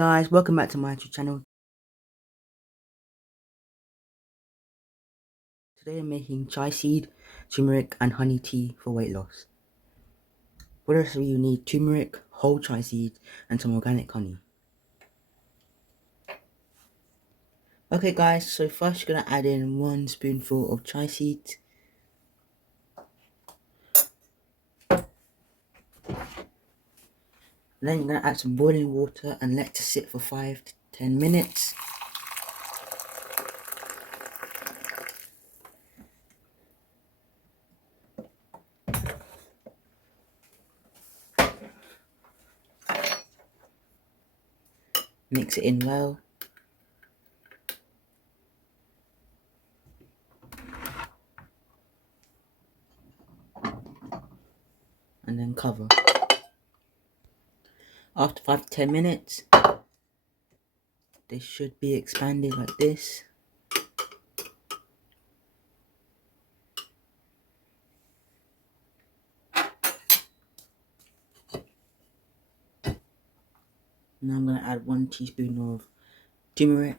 guys, welcome back to my YouTube channel. Today I'm making chai seed, turmeric and honey tea for weight loss. For the recipe you need turmeric, whole chai seed and some organic honey. Okay guys, so first you're going to add in 1 spoonful of chai seeds. Then you're going to add some boiling water and let it sit for 5 to 10 minutes. Mix it in well. And then cover. After 5 to 10 minutes, they should be expanded like this. Now I'm going to add 1 teaspoon of turmeric.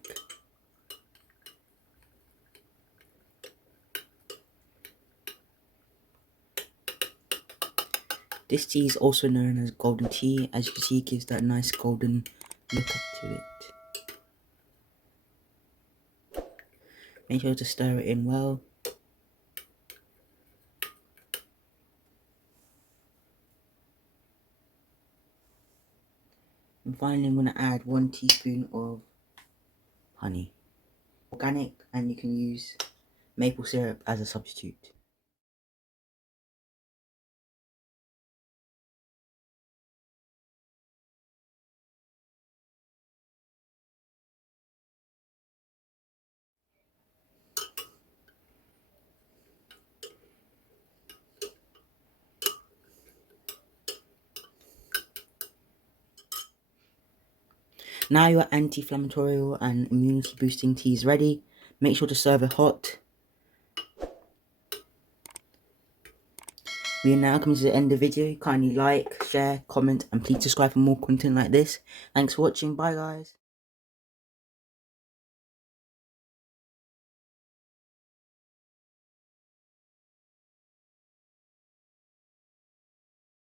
This tea is also known as golden tea. As you can see, it gives that nice golden look to it. Make sure to stir it in well. And finally I'm going to add 1 teaspoon of honey. Organic, and you can use maple syrup as a substitute. Now your anti-inflammatory and immunity boosting tea is ready. Make sure to serve it hot. We are now coming to the end of the video. Kindly like, share, comment and please subscribe for more content like this. Thanks for watching. Bye guys.